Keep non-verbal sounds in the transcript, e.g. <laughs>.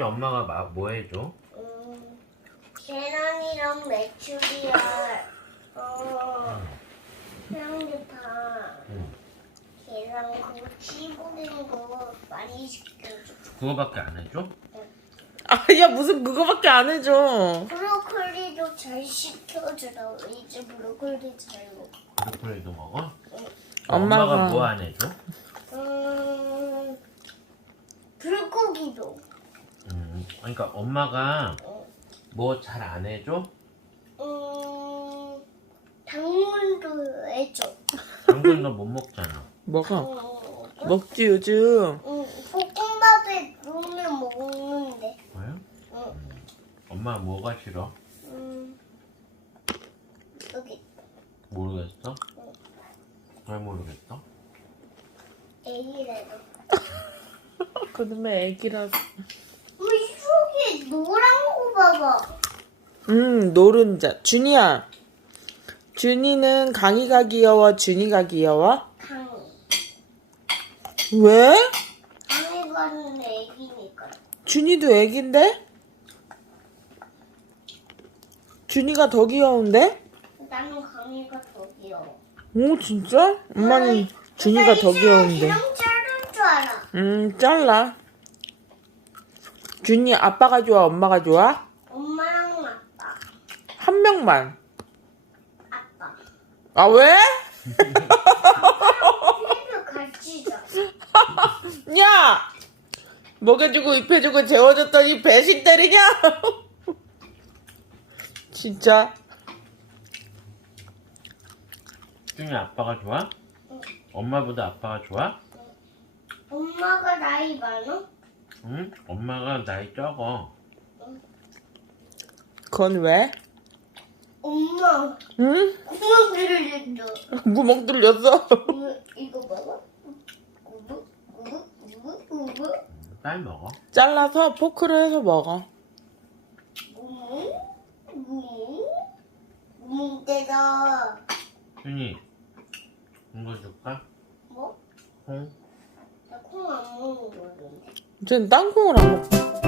엄마가 마, 뭐 해줘? 음, 계란이랑 메추리알, 어, 양념파, 응. 계란 그거 씹어낸 거 많이 시켜줘. 그거밖에 안 해줘? 아야 무슨 그거밖에 안 해줘. 브로콜리도 잘 시켜주라. 이제 브로콜리 잘 먹어. 브로콜리도 먹어? 엄마가- 엄마가 뭐안 해줘? 음, 불 고기도. 음, 그러니까 엄마가 어, 뭐잘 안 해줘? 음, 당근도 해줘. 당근 너못 먹잖아. 먹어. 음, 먹지 요즘. 음, 볶음밥에 넣으면 먹는데. 왜? 음, 엄마 뭐가 싫어? 음, 여기 모르겠어? 왜 모르겠어? 애기래도. 그놈의 애기라서. 우리 속에 노란 거 봐봐. 음 노른자. 준이야. 준이는 강이가 귀여워. 준이가 귀여워? 강이. 왜? 강이가는 애기니까. 준이도 애긴데? 준이가 더 귀여운데? 나는 강이가 더 귀여워. 오 진짜? 엄마는 준이가 더 귀여운데. 알아. 음 잘라. 준이 아빠가 좋아? 엄마가 좋아? 엄마랑 아빠. 한 명만. 아빠. 아 왜? 피부 같이 자. <laughs> 야! 먹여주고 입혀주고 재워줬더니 배신 때리냐? <laughs> 진짜 준이 아빠가 좋아? 엄마보다 아빠가 좋아? 엄마가 나이 많아? 응? 엄마가 나이 적어. 그건 왜? 엄마. 응? 구멍 뚫렸어. 구멍 뚫렸어? 이거- 이거 봐봐. 우부 우부 우부 우부. 딸 먹어. 잘라서 포크로 해서 먹어 구멍 구멍 구멍 때다. 준이 이거 줄까? 뭐? 콩? 나 콩 안 먹는 거였는데. 쟤는 땅콩을 안 먹고